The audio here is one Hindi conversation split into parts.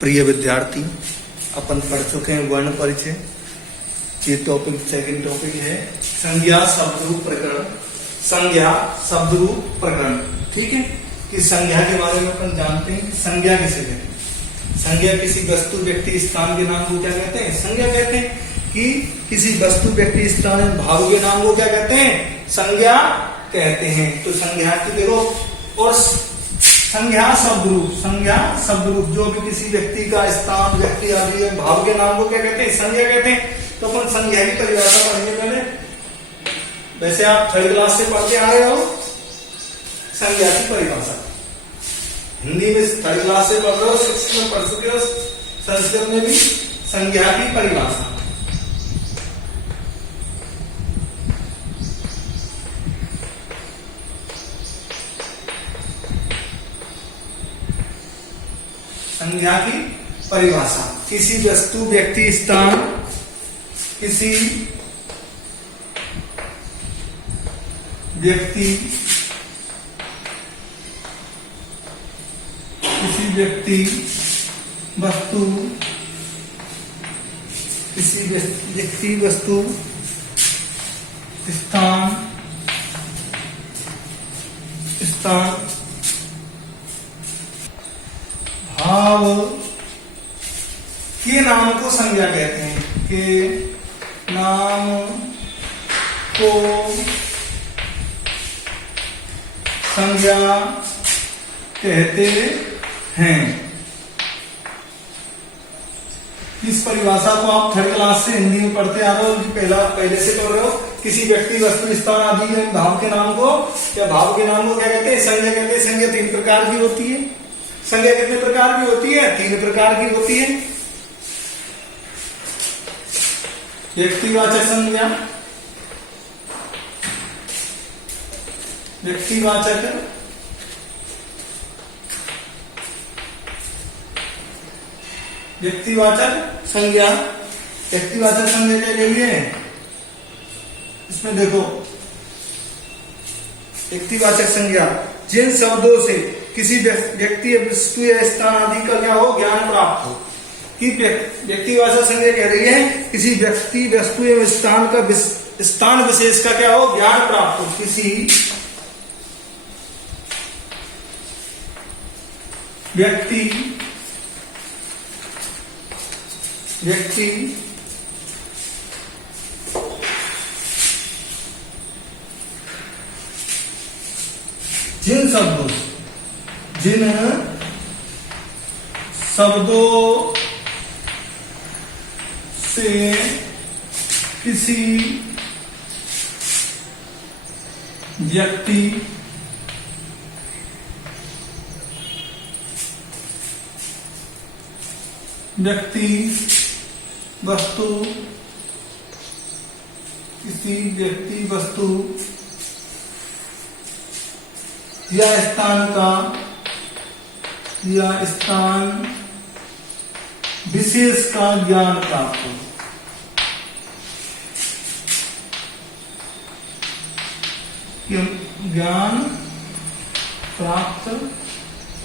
प्रिय विद्यार्थी, अपन पढ़ चुके हैं वर्ण परिचय। ये टॉपिक सेकंड टॉपिक है संज्ञा शब्दरूप प्रकरण। संज्ञा शब्दरूप प्रकरण, ठीक है। कि संज्ञा के बारे में अपन जानते हैं कि संज्ञा किसे कहते हैं। संज्ञा किसी वस्तु व्यक्ति स्थान के नाम को क्या कहते हैं? संज्ञा कहते हैं। कि किसी वस्तु व्यक्ति स्थान भाव के नाम को क्या कहते हैं? संज्ञा कहते हैं। तो संज्ञा की देखो, और संज्ञा शब्दरूप जो भी किसी व्यक्ति का स्थान व्यक्ति आदि है भाव के नाम को क्या कहते हैं? संज्ञा कहते हैं। तो अपन संज्ञा की परिभाषा पढ़ेंगे पहले। वैसे आप थर्ड क्लास से पढ़ के आए हो संज्ञा की परिभाषा। हिंदी में थर्ड क्लास से पढ़ रहे हो, सिक्स में पढ़ चुके हो, संस्कृत में भी संज्ञा की परिभाषा। संज्ञा की परिभाषा किसी वस्तु व्यक्ति स्थान किसी व्यक्ति वस्तु किसी व्यक्ति वस्तु स्थान भाव के नाम को संज्ञा कहते हैं। के नाम को संज्ञा कहते हैं। इस परिभाषा को आप थर्ड क्लास से हिंदी में पढ़ते आ रहे हो, पहले से पढ़ रहे हो। किसी व्यक्ति वस्तु स्थान आदि भाव के नाम को क्या कहते हैं? संज्ञा कहते हैं। संज्ञा तीन प्रकार की होती है। संज्ञा कितने प्रकार की होती है? तीन प्रकार की होती है। व्यक्तिवाचक संज्ञा, व्यक्तिवाचक संज्ञा के लिए इसमें देखो, व्यक्तिवाचक संज्ञा जिन शब्दों से किसी व्यक्ति वस्तु या स्थान आदि का क्या हो ज्ञान प्राप्त हो। कि व्यक्तिवाचक संज्ञा कह रही है किसी व्यक्ति वस्तु या स्थान विशेष का क्या हो ज्ञान प्राप्त हो। किसी व्यक्ति जिन शब्दों से किसी व्यक्ति वस्तु या स्थान विशेष का ज्ञान प्राप्त हो। ज्ञान प्राप्त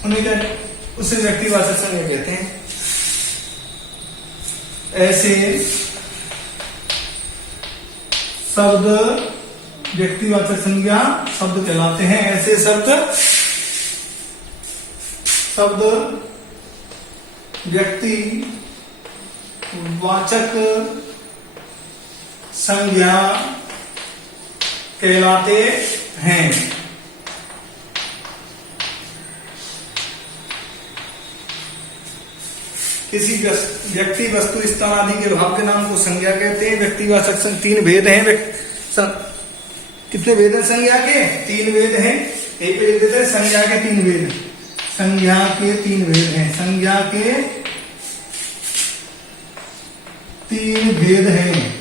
होने का उसे व्यक्तिवाचक संज्ञा कहते हैं। ऐसे शब्द व्यक्तिवाचक संज्ञा शब्द कहलाते हैं। ऐसे शब्द व्यक्ति वाचक संज्ञा कहलाते हैं। किसी व्यक्ति वस्तु स्थान आदि के भाव के नाम को संज्ञा कहते हैं। व्यक्तिवाचक संज्ञा तीन भेद हैं। कितने भेद हैं संज्ञा के? तीन भेद हैं। एक पे लिख देते हैं संज्ञा के तीन भेद। संज्ञा के तीन भेद हैं। संज्ञा के तीन भेद हैं।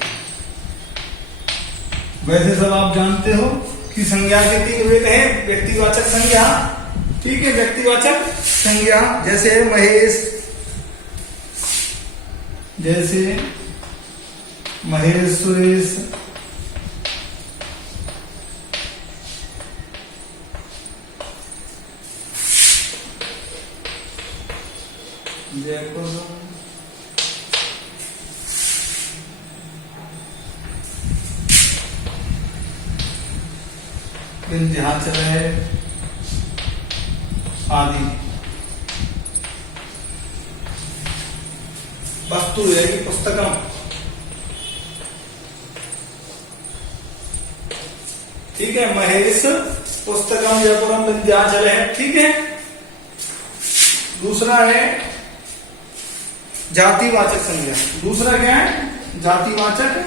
वैसे सब आप जानते हो कि संज्ञा के तीन भेद हैं। व्यक्तिवाचक संज्ञा, ठीक है। व्यक्तिवाचक संज्ञा जैसे महेश, सुरेश, जयपुर, विंध्याचल है आदि। वस्तु है कि पुस्तकम, ठीक है। महेश पुस्तकम जयपुरम विंध्याचल है, ठीक है। दूसरा है जातिवाचक संज्ञा। दूसरा क्या है? जातिवाचक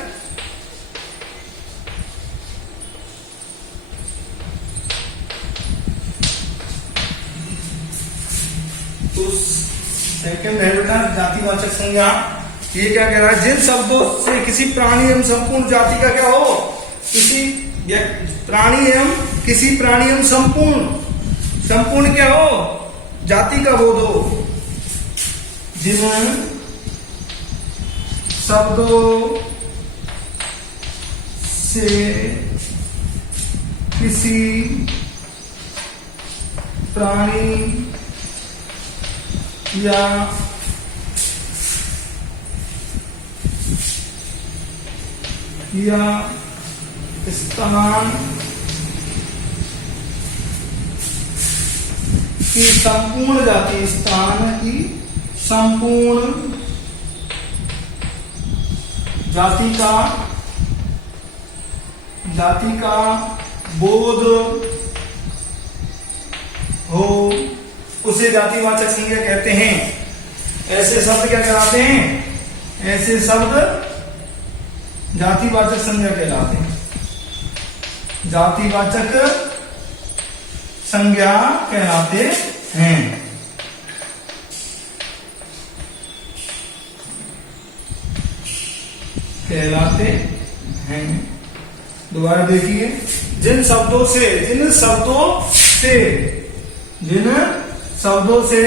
तो सेकंड है बेटा जातिवाचक संज्ञा। ये क्या कह रहा है? जिन शब्दों से किसी प्राणी एवं संपूर्ण जाति का क्या हो, किसी प्राणी एवं किसी प्राणी एवं संपूर्ण क्या हो, जाति का बोध हो। जिन शब्दों से किसी प्राणी या स्थान की संपूर्ण जाति, स्थान की संपूर्ण जाति का बोध हो, उसे जातिवाचक संज्ञा कहते हैं। ऐसे शब्द क्या कहलाते हैं? ऐसे शब्द जातिवाचक संज्ञा कहलाते हैं। जातिवाचक संज्ञा कहलाते हैं। दोबारा देखिए, जिन शब्दों से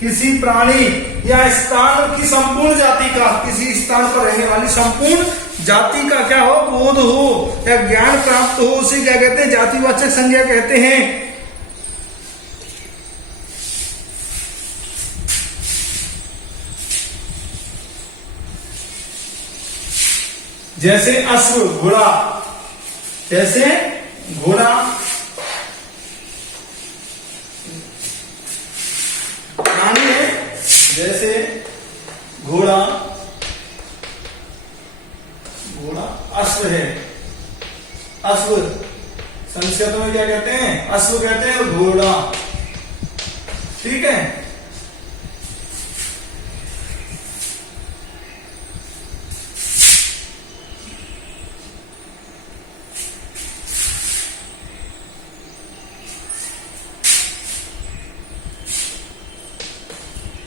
किसी प्राणी या स्थान की संपूर्ण जाति का, किसी स्थान पर रहने वाली संपूर्ण जाति का क्या हो, बोध हो या ज्ञान प्राप्त हो, उसे क्या कहते हैं? जातिवाचक संज्ञा कहते हैं। जैसे अश्व, घोड़ा, जैसे घोड़ा प्राणी है, जैसे घोड़ा अश्व है। अश्व संस्कृत में क्या कहते हैं? अश्व कहते हैं, घोड़ा, ठीक है।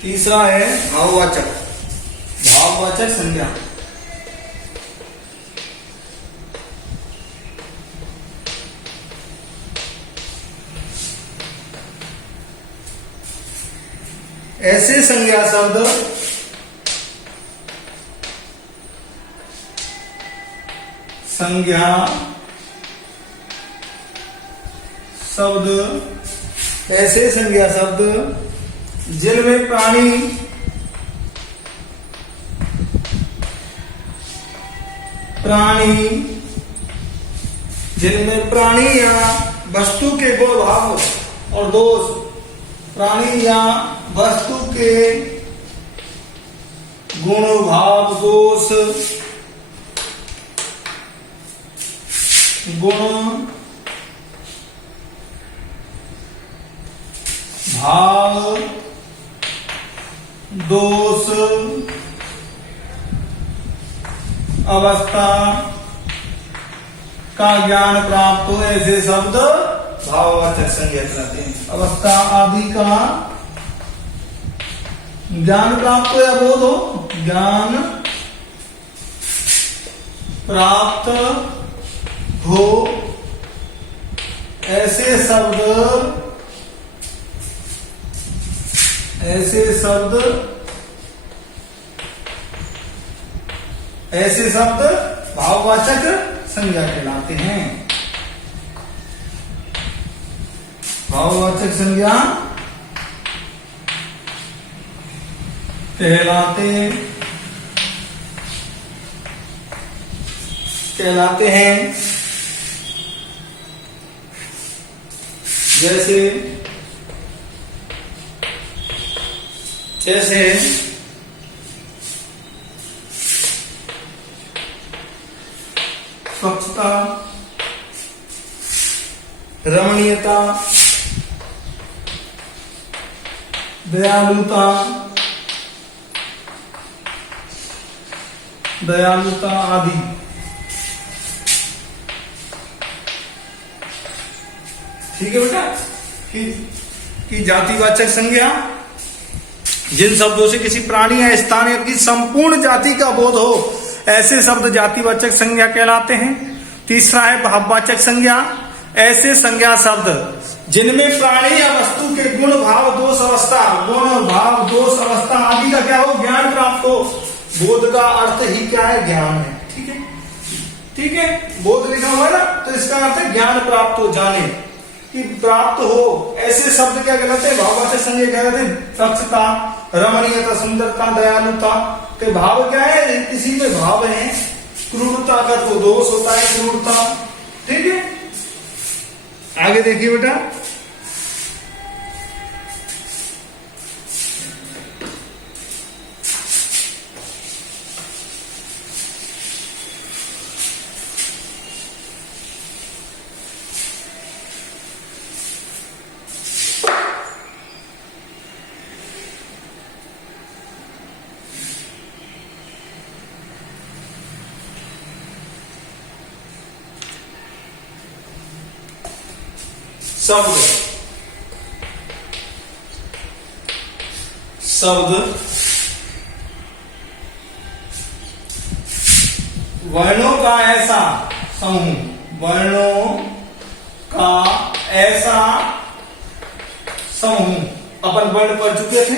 तीसरा है भाववाचक संज्ञा। ऐसे संज्ञा शब्द ऐसे संज्ञा शब्द जिनमें प्राणी या वस्तु के गुण भाव और दोष, प्राणी या वस्तु के गुण भाव दोष, गुण भाव दोष अवस्था का ज्ञान प्राप्त हो, ऐसे शब्द भाववाचक संज्ञा कहलाते हैं। अवस्था आदि का ज्ञान प्राप्त हो या बोध हो, ज्ञान प्राप्त हो, ऐसे शब्द भाववाचक संज्ञा कहलाते हैं। भाववाचक संज्ञा कहलाते हैं। जैसे स्वच्छता, रमणीयता, दयालुता आदि। ठीक है बेटा, कि जातिवाचक संज्ञा जिन शब्दों से किसी प्राणी या स्थान या किसी संपूर्ण जाति का बोध हो, ऐसे शब्द जातिवाचक संज्ञा कहलाते हैं। तीसरा है भाववाचक संज्ञा। ऐसे संज्ञा शब्द जिनमें प्राणी या वस्तु के गुण भाव दोष अवस्था आदि का क्या हो, ज्ञान प्राप्त हो। बोध का अर्थ ही क्या है, ज्ञान है। ठीक है, बोध लिखा हुआ है ना, तो इसका अर्थ है ज्ञान प्राप्त हो, जाने कि प्राप्त हो। ऐसे शब्द क्या कहलाते हैं, भाववाचक संज्ञा कहलाते हैं। स्वच्छता, रमणीयता, सुंदरता, दयालुता के भाव क्या है, किसी में भाव है। क्रूरता का तो दोष होता है, क्रूरता। ठीक है, आगे देखिए बेटा। शब्द वर्णों का ऐसा समूह, वर्णों का ऐसा समूह। अपन वर्ण पढ़ चुके थे,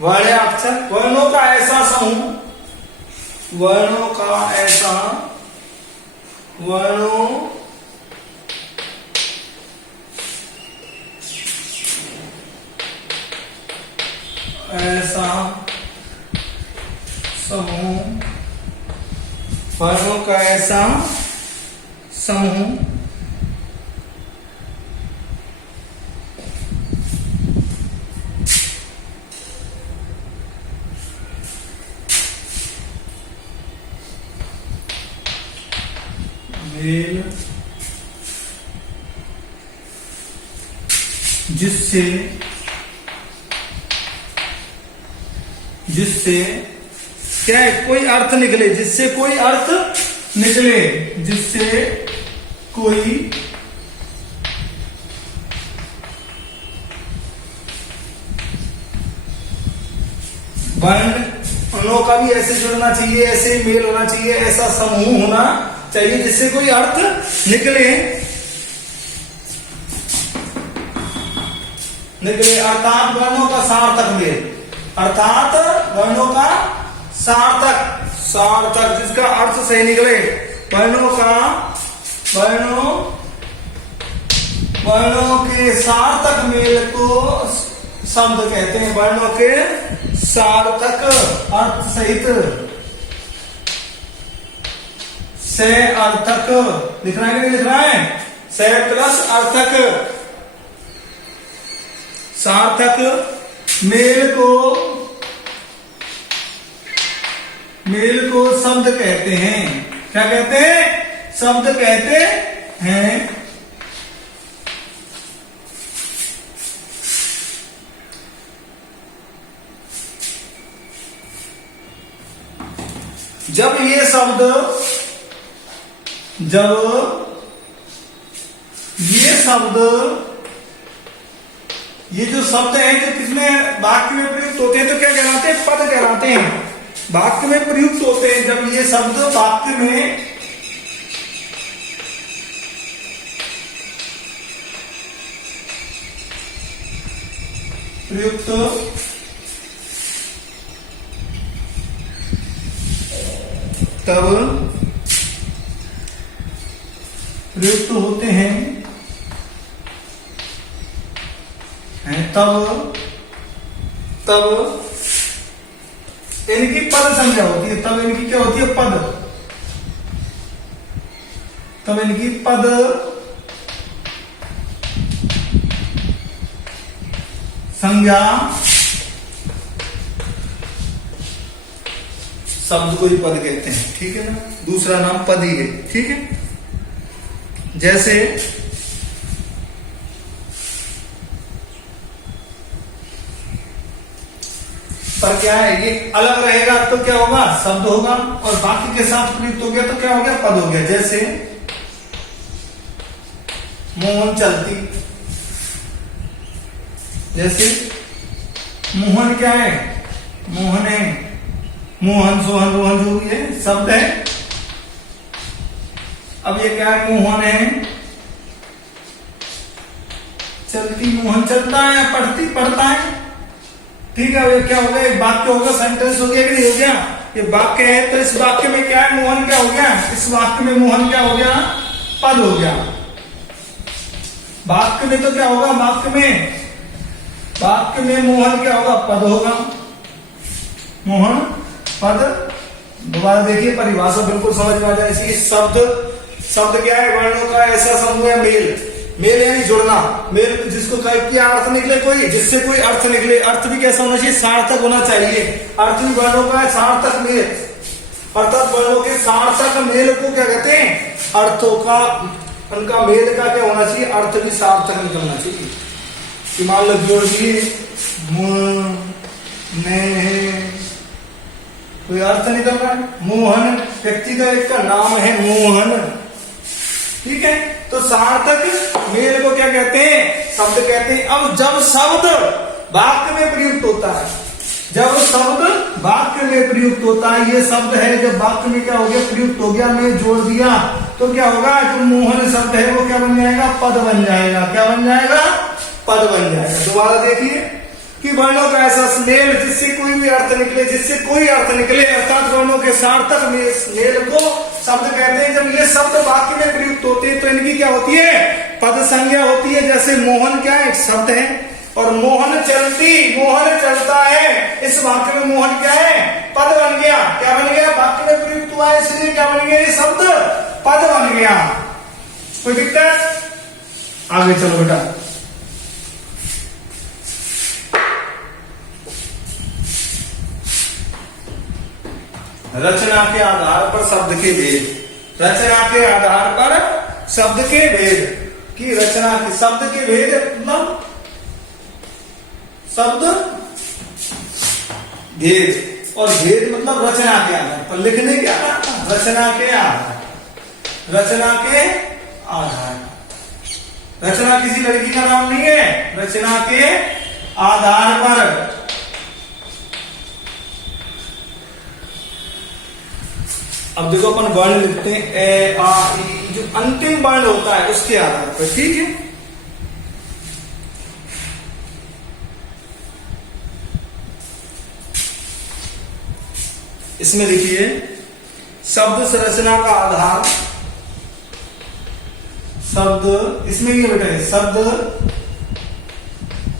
वर्ण है अक्षर। वर्णों का ऐसा समूह, वर्णों का ऐसा, वर्णों ऐसा समूह, वर्णों का ऐसा समूह मेल जिससे क्या है, कोई अर्थ निकले, जिससे कोई अर्थ निकले, जिससे कोई वर्णों का भी ऐसे जुड़ना चाहिए, ऐसे मेल होना चाहिए, ऐसा समूह होना चाहिए जिससे कोई अर्थ निकले। अर्थात वर्णों का सार्थक मेल, अर्थात वर्णों का सार्थक जिसका अर्थ सही निकले। वर्णों के सार्थक मेल को शब्द कहते हैं। वर्णों के सार्थक अर्थ सहित, से अर्थक लिख रहा है कि नहीं लिख रहा है, से प्लस अर्थक, सार्थक मेल को शब्द कहते हैं। क्या कहते हैं, शब्द कहते हैं। जब ये शब्द ये जो शब्द है जो किसमें वाक्य में प्रयुक्त होते हैं तो क्या कहलाते हैं, पद कहलाते हैं। वाक्य में प्रयुक्त होते हैं जब ये शब्द वाक्य में प्रयुक्त तब प्रयुक्त होते हैं, तब इनकी पद संज्ञा होती है, तब इनकी क्या होती है? पद। तब इनकी पद संज्ञा शब्द को ही पद कहते हैं, ठीक है ना। दूसरा नाम पद ही है, ठीक है। जैसे पर क्या है, ये अलग रहेगा तो क्या होगा? शब्द होगा, और बाकी के साथ प्रयुक्त हो गया तो क्या हो गया? पद हो गया। जैसे मोहन चलती, जैसे मोहन क्या है? मोहन है, मोहन सोहन रोहन जो भी है शब्द है। अब ये क्या है? मोहन है, चलती, मोहन चलता है, पढ़ती पढ़ता है, ठीक है। ये क्या हो गया? एक वाक्य होगा, सेंटेंस हो गया कि नहीं हो गया? ये वाक्य है, तो इस वाक्य में क्या है? मोहन क्या हो गया? इस वाक्य में मोहन क्या हो गया? पद हो गया। वाक्य में तो क्या होगा? वाक्य में मोहन क्या होगा? पद होगा। मोहन पद। दोबारा देखिए, परिभाषा बिल्कुल समझ में आ जाए। इसी शब्द क्या है? वर्णों का ऐसा समूह है, मेल यानी जुड़ना। मेल जिसको क्या अर्थ निकले, कोई जिससे कोई अर्थ निकले। अर्थ भी कैसा होना चाहिए? सार्थक होना चाहिए। अर्थ भी वर्णों का है सार्थक मेल, अर्थात वर्णों के सार्थक मेल को क्या कहते हैं? अर्थों का, उनका मेल का क्या होना चाहिए? अर्थ भी सार्थक निकलना चाहिए। कि मान लो जोड़ दिए कोई अर्थ निकल रहा है। मोहन व्यक्ति का एक का नाम है मोहन, ठीक है। तो सार्थक मेल को क्या कहते हैं? शब्द कहते हैं। अब जब शब्द वाक्य में प्रयुक्त होता है, जब शब्द वाक्य में प्रयुक्त होता है, ये शब्द है, जब वाक्य में क्या हो गया? प्रयुक्त हो गया, मैं जोड़ दिया, तो क्या होगा? जो मोहन शब्द है वो क्या बन जाएगा? पद बन जाएगा। क्या बन जाएगा? पद बन जाएगा। दोबारा देखिए कि वर्णों का ऐसा मेल जिससे कोई भी अर्थ निकले, जिससे कोई अर्थ निकले, अर्थात वर्णों के सार्थक मेल को शब्द कहते हैं। जब ये शब्द वाक्य में प्रयुक्त होते हैं तो इनकी क्या होती है? पद संज्ञा होती है। जैसे मोहन क्या है? शब्द है, और मोहन चलती, मोहन चलता है, इस वाक्य में मोहन क्या है? पद बन गया। क्या बन गया? वाक्य में प्रयुक्त हुआ है, इसलिए क्या बन गया? ये शब्द पद बन गया। कोई दिक्कत? आगे चलो बेटा। रचना के आधार पर शब्द के भेद। रचना के आधार पर शब्द के भेद की रचना की शब्द के भेद मतलब शब्द भेद, और भेद मतलब रचना के आधार पर। लिखने के आधार पर, रचना के आधार, रचना के आधार। रचना किसी लड़की का नाम नहीं है, रचना के आधार पर। अब देखो अपन वर्ण लिखते हैं, ए आ ई, जो अंतिम वर्ण होता है उसके आधार पर, ठीक है। इसमें लिखिए शब्द संरचना का आधार, शब्द इसमें ये बेटा है, शब्द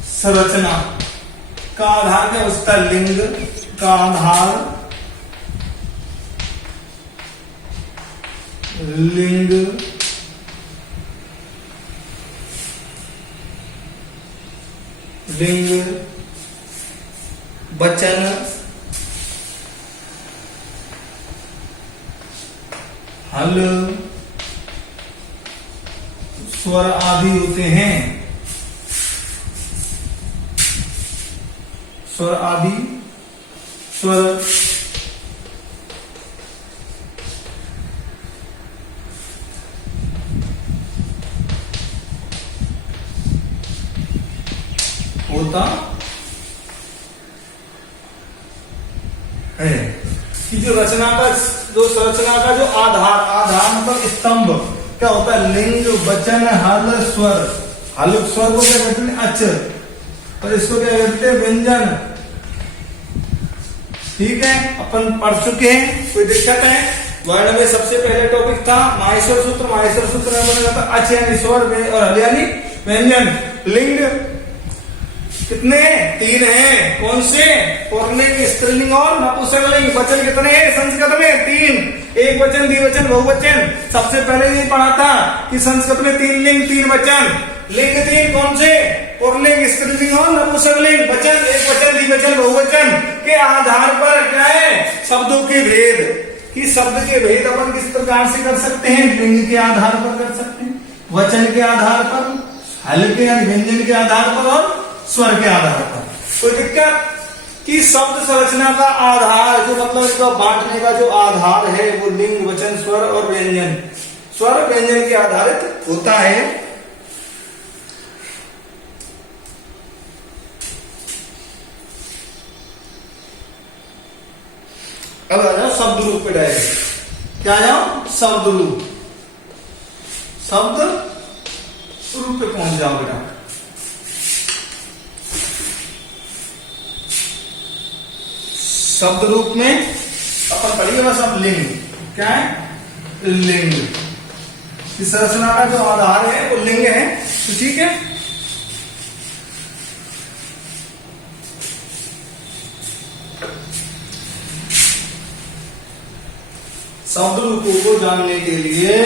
संरचना का आधार क्या? उसका लिंग का आधार, लिंग, लिंग, वचन, हल, स्वर आदि होते हैं। स्वर आदि, स्वर होता है। कि जो रचना का, जो संरचना का जो आधार, आधार मतलब स्तंभ क्या होता है? लिंग, वचन, हल, स्वर। हल स्वर को क्या कहते हैं? अच, और इसको क्या कहते हैं? व्यंजन। ठीक है, अपन पढ़ चुके हैं, कोई दिक्कत है? वर्ण में सबसे पहले टॉपिक था माहेश्वर सूत्र। माहेश्वर सूत्र में बना था अच यानी स्वर और हल यानी व्यंजन। लिंग कितने? 3 हैं। कौन से? पुल्लिंग, स्त्रीलिंग और नपुंसकलिंग। वचन कितने हैं संस्कृत में? 3। एक वचन, द्विवचन, बहुवचन। सबसे पहले ये पढ़ा था कि संस्कृत में 3 लिंग 3 वचन। लिंग 3 कौन से? पुल्लिंग, स्त्रीलिंग और नपुंसकलिंग। वचन एक वचन, द्विवचन, बहुवचन के आधार पर क्या है? शब्दों के भेद, कि शब्द के भेद अपन किस प्रकार से कर सकते हैं? लिंग के आधार पर कर सकते हैं, वचन के आधार पर, हल के यानी व्यंजन के आधार पर और स्वर के आधार पर। कोई दिक्कत? कि शब्द संरचना का आधार जो मतलब इसका बांटने का जो आधार है वो लिंग, वचन, स्वर और व्यंजन, स्वर व्यंजन के आधारित होता है। अब आ जाओ शब्द रूप पे डायरेक्ट। क्या आ जाओ? शब्द रूप। शब्द रूप पे पहुंच जाओ बेटा। शब्द रूप में अपन पढ़िए बस अब लिंग। क्या है? लिंग। इस संरचना का जो आधार है वो लिंग है, तो ठीक है। शब्द रूपों को जानने के लिए,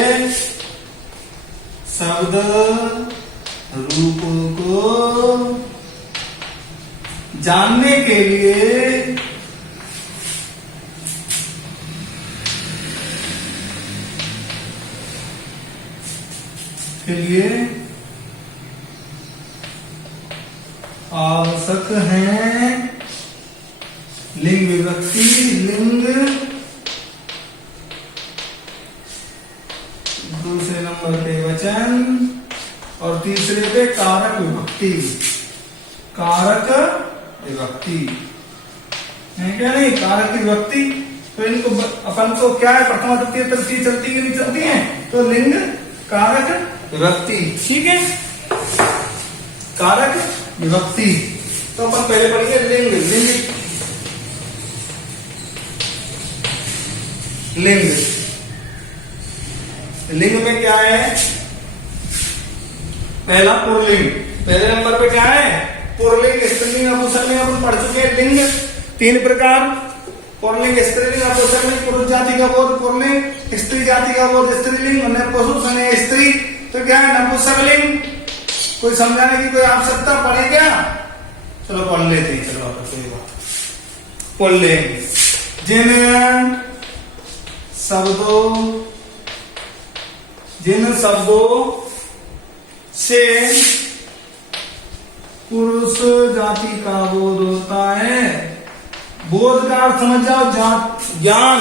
शब्द रूपों को जानने के लिए आवश्यक है लिंग विभक्ति, लिंग, दूसरे नंबर पे वचन और तीसरे पे कारक विभक्ति। कारक विभक्ति है क्या? नहीं, कारक विभक्ति। तो इनको अपन को क्या है? प्रथमा, द्वितीय, तृतीय चलती है, नहीं चलती है? तो लिंग, कारक, विभक्ति। ठीक है, कारक विभक्ति। तो अपन पहले पढ़िए लिंग। लिंग, लिंग में क्या है? पहला पुल्लिंग। पहले नंबर पे क्या है? पुल्लिंग, स्त्रीलिंग, नपुंसकलिंग। अपन पढ़ चुके हैं लिंग 3 प्रकार। पुल्लिंग, स्त्रीलिंग, नपुंसकलिंग। पुरुष जाति का बोध पुल्लिंग, स्त्री जाति का बोध स्त्रीलिंग, नपुंसक स्त्री। तो क्या है? नपुंसकलिंग। कोई समझाने की कोई आवश्यकता पड़े क्या? चलो पढ़ लेते हैं। चलो कोई बात। पुल्लिंग, जिन शब्दों से पुरुष जाति का बोध होता है। बोध का अर्थ समझ जाओ, ज्ञान।